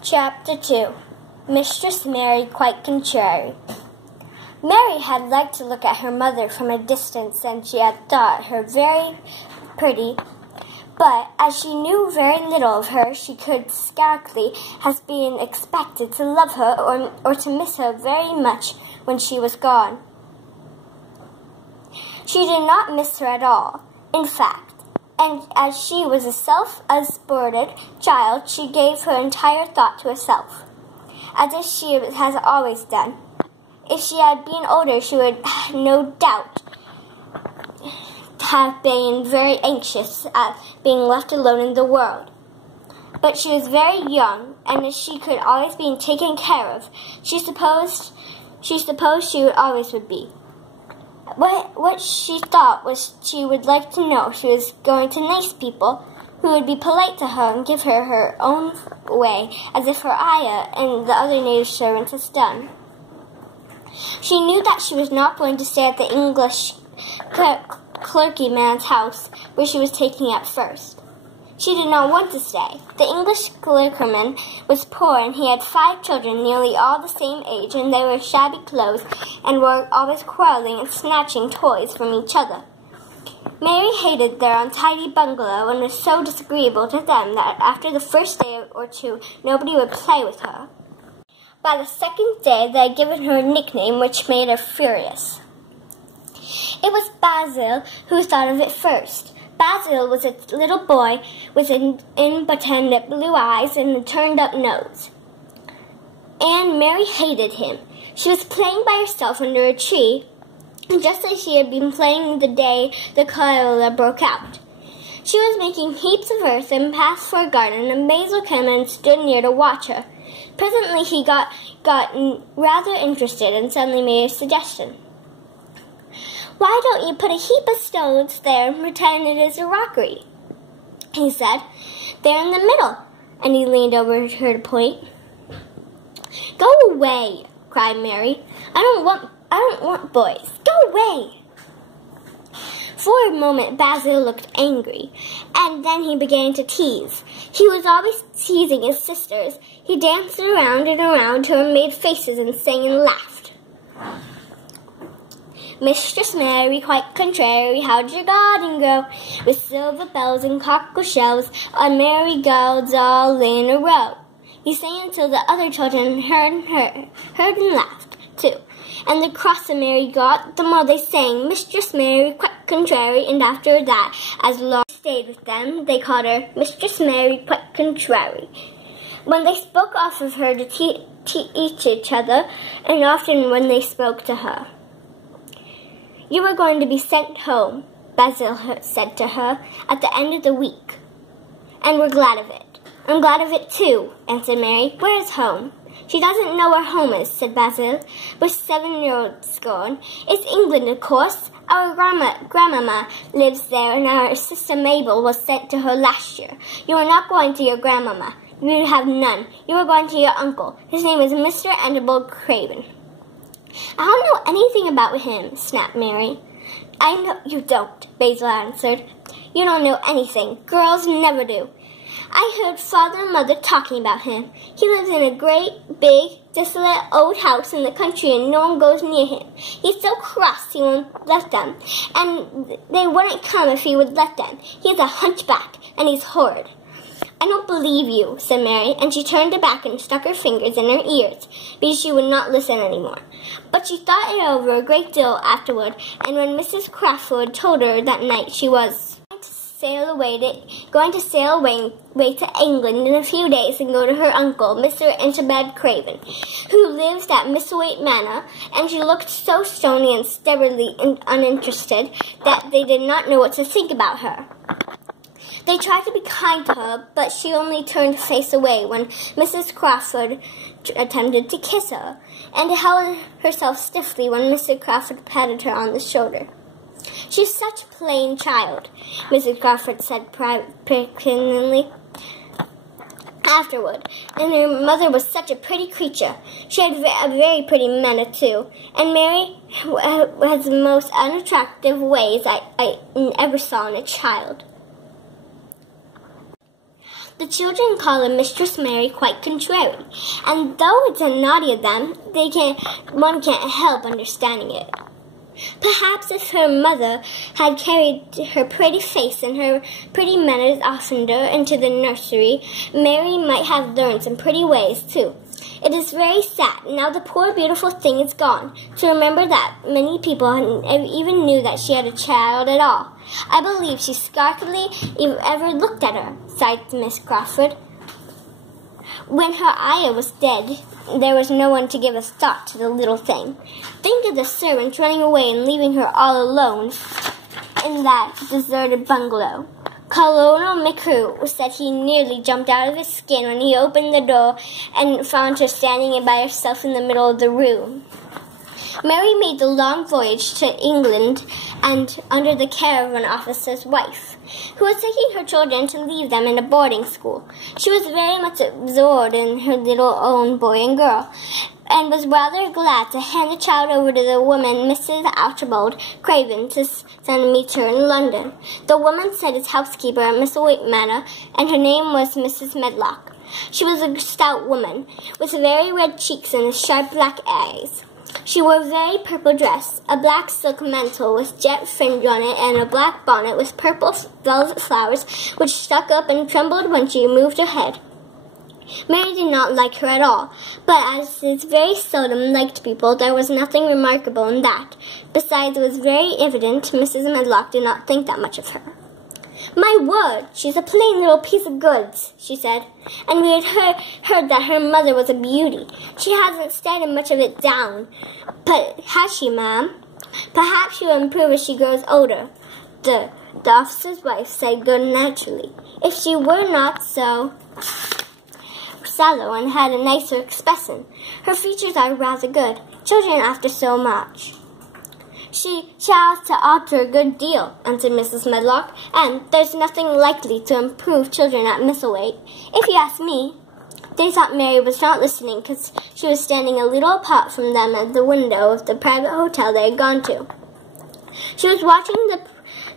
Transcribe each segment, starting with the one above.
Chapter 2. Mistress Mary Quite Contrary. Mary had liked to look at her mother from a distance, and she had thought her very pretty, but as she knew very little of her, she could scarcely have been expected to love her or to miss her very much when she was gone. She did not miss her at all, in fact, and as she was a self-asserted child, she gave her entire thought to herself, as if she has always done. If she had been older, she would no doubt have been very anxious at being left alone in the world. But she was very young, and as she could always be taken care of, she supposed she would always be. What she thought was she would like to know she was going to nice people who would be polite to her and give her her own way, as if her ayah and the other native servants had done. She knew that she was not going to stay at the English clergyman's house where she was taking up first. She did not want to stay. The English clergyman was poor, and he had 5 children, nearly all the same age, and they wore shabby clothes and were always quarreling and snatching toys from each other. Mary hated their untidy bungalow and was so disagreeable to them that after the first day or two, nobody would play with her. By the second day, they had given her a nickname which made her furious. It was Basil who thought of it first. Basil was a little boy with inbuttoned blue eyes and a turned-up nose, and Mary hated him. She was playing by herself under a tree, just as she had been playing the day the cholera broke out. She was making heaps of earth and passed for a garden, and Basil came and stood near to watch her. Presently he got rather interested and suddenly made a suggestion. "Why don't you put a heap of stones there and pretend it is a rockery?" he said. "They're in the middle," and he leaned over her to point. "Go away," cried Mary. I don't want boys. Go away." For a moment Basil looked angry, and then he began to tease. He was always teasing his sisters. He danced around and around her and made faces and sang and laughed. "Mistress Mary, quite contrary, how'd your garden grow? With silver bells and cockle shells on marigolds all in a row." He sang until the other children heard and laughed too. And the crosser Mary got, the more they sang Mistress Mary, quite contrary, and after that, as long as she stayed with them, they called her Mistress Mary, quite contrary. When they spoke off of her to teach each other, and often when they spoke to her. "You are going to be sent home," Basil said to her, "at the end of the week. And we're glad of it." "I'm glad of it too," answered Mary. "Where is home?" "She doesn't know where home is," said Basil, with 7-year-old scorn. "It's England, of course. Our grandmama lives there, and our sister Mabel was sent to her last year. You are not going to your grandmama. You have none. You are going to your uncle. His name is Mr. Archibald Craven." "I don't know anything about him," snapped Mary. "I know you don't," Basil answered. "You don't know anything. Girls never do. I heard Father and Mother talking about him. He lives in a great, big, desolate old house in the country, and no one goes near him. He's so cross he won't let them, and they wouldn't come if he would let them. He's a hunchback, and he's horrid." "I don't believe you," said Mary, and she turned back and stuck her fingers in her ears, because she would not listen any more. But she thought it over a great deal afterward, and when Mrs. Crawford told her that night she was going to sail away to England in a few days and go to her uncle, Mr. Archibald Craven, who lived at Misselthwaite Manor, and she looked so stony and stubbornly uninterested that they did not know what to think about her. They tried to be kind to her, but she only turned her face away when Mrs. Crawford attempted to kiss her, and held herself stiffly when Mr. Crawford patted her on the shoulder. "She's such a plain child," Mrs. Crawford said pityingly afterward, "and her mother was such a pretty creature. She had a very pretty manner, too, and Mary has the most unattractive ways I ever saw in a child." The children call her Mistress Mary quite contrary, and though it's naughty of them, one can't help understanding it. Perhaps if her mother had carried her pretty face and her pretty manners oftener into the nursery, Mary might have learned some pretty ways too. It is very sad, now the poor beautiful thing is gone, to remember that many people even knew that she had a child at all. I believe she scarcely ever looked at her, sighed Miss Crawford. When her ayah was dead, there was no one to give a thought to the little thing. Think of the servants running away and leaving her all alone in that deserted bungalow. Colonel McCrew said he nearly jumped out of his skin when he opened the door and found her standing by herself in the middle of the room. Mary made the long voyage to England and under the care of an officer's wife, who was taking her children to leave them in a boarding school. She was very much absorbed in her little own boy and girl, and was rather glad to hand the child over to the woman, Mrs. Archibald Craven, to send me to her in London. The woman said as housekeeper at Mistletoe Manor, and her name was Mrs. Medlock. She was a stout woman, with very red cheeks and sharp black eyes. She wore a very purple dress, a black silk mantle with jet fringe on it, and a black bonnet with purple velvet flowers, which stuck up and trembled when she moved her head. Mary did not like her at all, but as is very seldom liked people, there was nothing remarkable in that. Besides, it was very evident Mrs. Medlock did not think that much of her. "My word, she's a plain little piece of goods," she said, "and we had heard that her mother was a beauty. She hasn't studied much of it down. But has she, ma'am? Perhaps she will improve as she grows older," the officer's wife said good-naturedly. "If she were not so sallow and had a nicer expression. Her features are rather good. Children after so much." She has to alter a good deal," answered Mrs. Medlock, "and there's nothing likely to improve children at Mistletoe, if you ask me." They thought Mary was not listening because she was standing a little apart from them at the window of the private hotel they had gone to. She was watching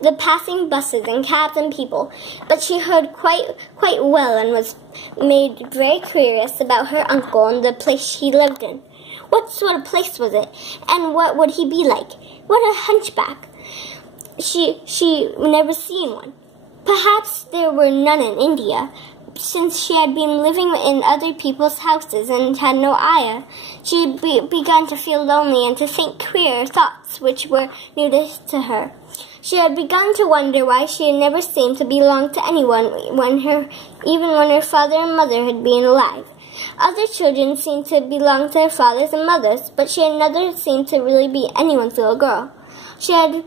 the passing buses and cabs and people, but she heard quite well and was made very curious about her uncle and the place he lived in. What sort of place was it, and what would he be like? What a hunchback! She never seen one. Perhaps there were none in India, since she had been living in other people's houses and had no ayah. She had begun to feel lonely and to think queer thoughts which were new to her. She had begun to wonder why she had never seemed to belong to anyone even when her father and mother had been alive. Other children seemed to belong to their fathers and mothers, but she had never seemed to really be anyone's little girl. She had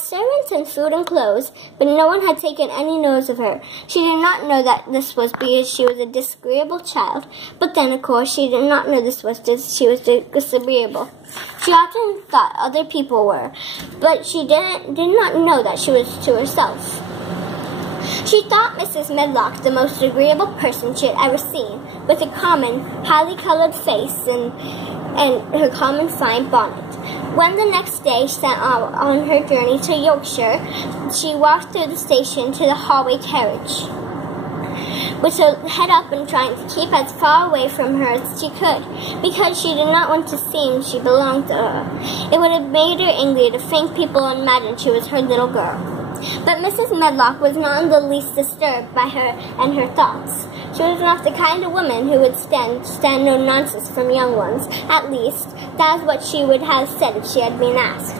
servants and food and clothes, but no one had taken any notice of her. She did not know that this was because she was a disagreeable child, but then, of course, she did not know this was because she was disagreeable. She often thought other people were, but she did not know that she was to herself. She thought Mrs. Medlock the most agreeable person she had ever seen, with a common, highly colored face and her common fine bonnet. When the next day she set out on her journey to Yorkshire, she walked through the station to the Hallway carriage, with her head up and trying to keep as far away from her as she could, because she did not want to seem she belonged to her. It would have made her angry to think people imagined she was her little girl. But Mrs. Medlock was not in the least disturbed by her and her thoughts. She was not the kind of woman who would stand no nonsense from young ones. At least, that is what she would have said if she had been asked.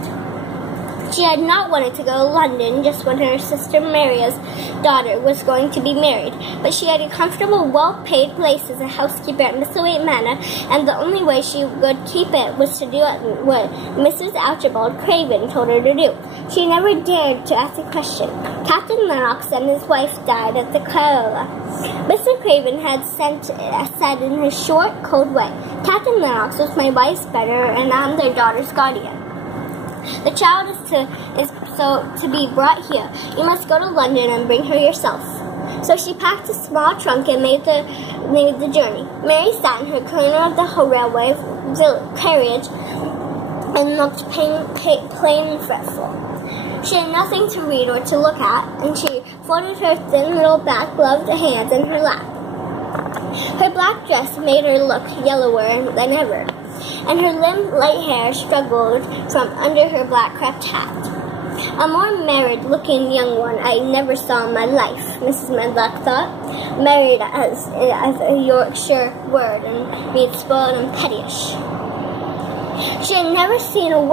She had not wanted to go to London just when her sister Maria's daughter was going to be married, but she had a comfortable, well-paid place as a housekeeper at Mistletoe Manor, and the only way she would keep it was to do what Mrs. Archibald Craven told her to do. She never dared to ask a question. Captain Lennox and his wife died at the Corolla. Mr. Craven had said in his short, cold way, "Captain Lennox was my wife's better, and I'm their daughter's guardian. The child is to be brought here. You must go to London and bring her yourself." So she packed a small trunk and made the journey. Mary sat in her corner of the railway carriage and looked plain and fretful. She had nothing to read or to look at, and she folded her thin little black gloved hands in her lap. Her black dress made her look yellower than ever, and her limp light hair struggled from under her black crepe hat. A more married-looking young one I never saw in my life, Mrs. Medlock thought. Married as a Yorkshire word and means spoiled and pettyish. She had never seen a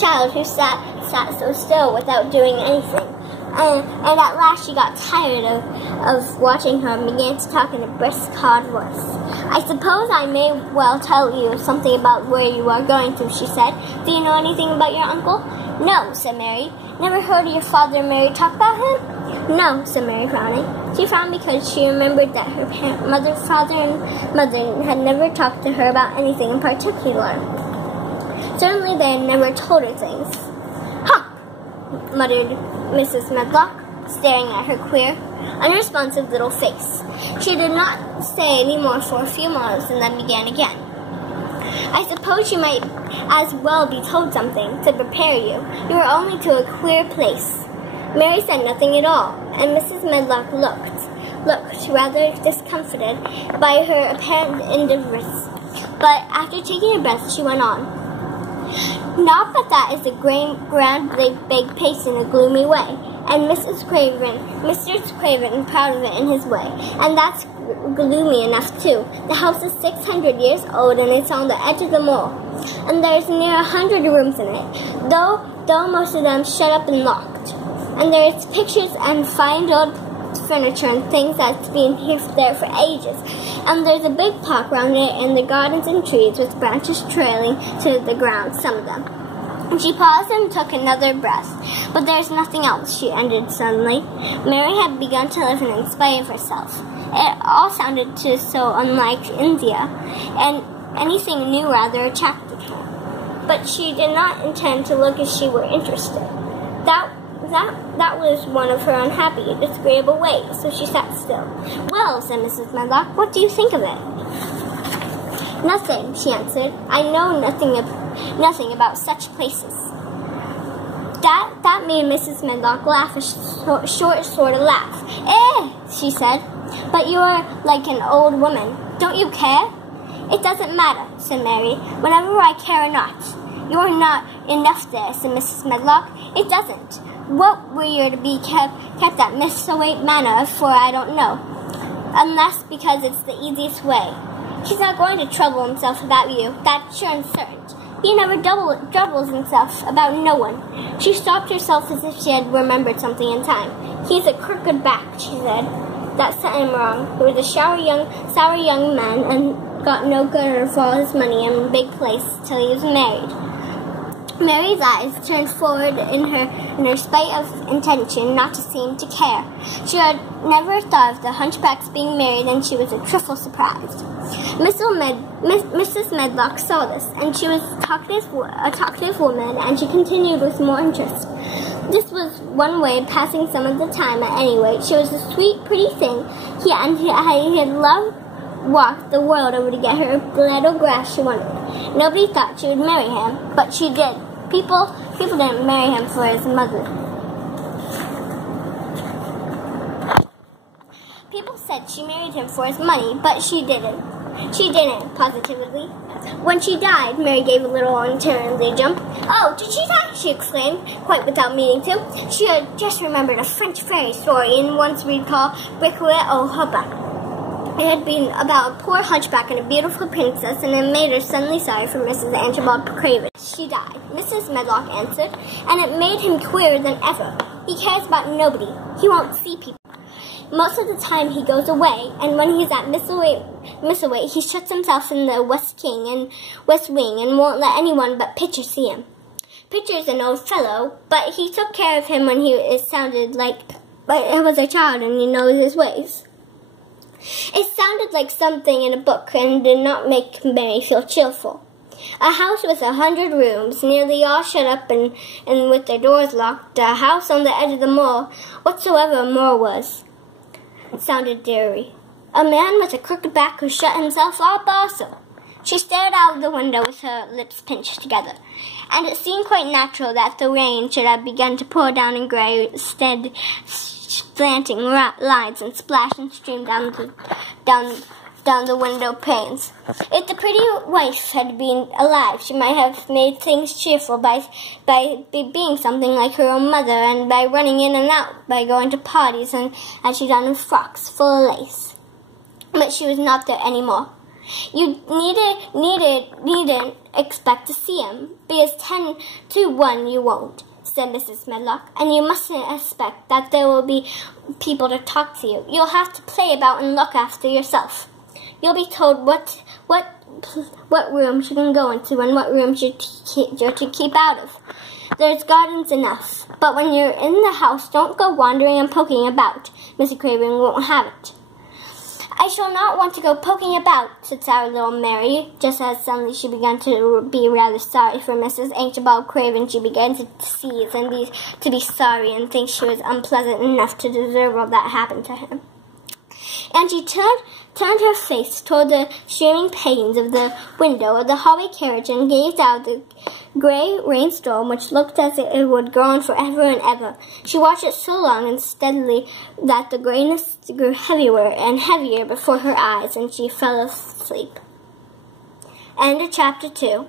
child who sat so still without doing anything. And at last she got tired of watching her and began to talk in a brisk, hard voice. "I suppose I may well tell you something about where you are going to," she said. "Do you know anything about your uncle?" "No," said Mary. "Never heard your father and Mary talk about him?" "No," said Mary, frowning. She frowned because she remembered that her father and mother had never talked to her about anything in particular. Certainly they had never told her things. "Huh," muttered Mrs. Medlock, staring at her queer, unresponsive little face. She did not say any more for a few moments and then began again. "I suppose you might as well be told something to prepare you. You are only to a queer place." Mary said nothing at all, and Mrs. Medlock looked rather discomfited by her apparent indifference. But after taking a breath, she went on. "Not but that is a grand big place in a gloomy way, and Mistress Craven proud of it in his way, and that's gloomy enough too. The house is 600 years old, and it's on the edge of the moor, and there's near 100 rooms in it, though most of them shut up and locked. And there's pictures and fine old furniture and things that's been there for ages. And there's a big park round it, and the gardens and trees with branches trailing to the ground, some of them." And she paused and took another breath. "But there's nothing else," she ended suddenly. Mary had begun to listen in spite of herself. It all sounded so unlike India, and anything new rather attracted her. But she did not intend to look as she were interested. That was one of her unhappy, disagreeable ways, so she sat still. "Well," said Mrs. Medlock, "what do you think of it?" "Nothing," she answered. "I know nothing about such places." That made Mrs. Medlock laugh a short sort of laugh. "Eh," she said, "but you're like an old woman. Don't you care?" "It doesn't matter," said Mary, "whether I care or not." "You're not enough there," said Mrs. Medlock. "It doesn't. What were you to be kept at Miss Waite Manor for, I don't know, unless because it's the easiest way. He's not going to trouble himself about you, that's sure and certain. He never troubles himself about no one." She stopped herself as if she had remembered something in time. "He's a crooked back," she said. "That set him wrong. He was a sour young man and got no good for all his money and big place till he was married." Mary's eyes turned forward in her spite of intention not to seem to care. She had never thought of the hunchback's being married, and she was a trifle surprised. Mrs. Medlock saw this, and she was a talkative woman, and she continued with more interest. This was one way of passing some of the time, at any rate. She was a sweet, pretty thing, he had loved walked the world over to get her the little grass she wanted. Nobody thought she would marry him, but she did. People didn't marry him for his mother. People said she married him for his money, but she didn't. She didn't, positively. When she died, Mary gave a little uncertainly jump. "Oh, did she die?" she exclaimed, quite without meaning to. She had just remembered a French fairy story in once we'd call Briquet au Hubbard. It had been about a poor hunchback and a beautiful princess, and it made her suddenly sorry for Mrs. Archibald Craven. "She died," Mrs. Medlock answered, "and it made him queerer than ever. He cares about nobody. He won't see people. Most of the time he goes away, and when he's at Misselwaite, he shuts himself in the West Wing and won't let anyone but Pitcher see him. Pitcher's an old fellow, but he took care of him when it was a child, and he knows his ways." It sounded like something in a book and did not make Mary feel cheerful. A house with 100 rooms, nearly all shut up and with their doors locked, a house on the edge of the moor, whatsoever a moor was. It sounded dreary. A man with a crooked back who shut himself up also. She stared out of the window with her lips pinched together, and it seemed quite natural that the rain should have begun to pour down in grey, steady, slanting lines and splash and stream down the window panes. If the pretty wife had been alive, she might have made things cheerful by being something like her own mother, and by running in and out, by going to parties, and as she'd done in frocks full of lace. But she was not there anymore. You needn't expect to see him, because 10 to 1 you won't, said Mrs. Medlock, and you mustn't expect that there will be people to talk to you. You'll have to play about and look after yourself. You'll be told what rooms you can go into and what rooms you're to keep out of. There's gardens enough, but when you're in the house, don't go wandering and poking about. Mrs. Craven won't have it. I shall not want to go poking about, said sour little Mary, just as suddenly she began to be rather sorry for Mrs. Archibald Craven. She began to seize and to be sorry and think she was unpleasant enough to deserve all that happened to him. And she turned her face toward the streaming panes of the window of the hallway carriage and gazed out the gray rainstorm, which looked as if it would go on forever and ever. She watched it so long and steadily that the grayness grew heavier and heavier before her eyes, and she fell asleep. End of chapter 2.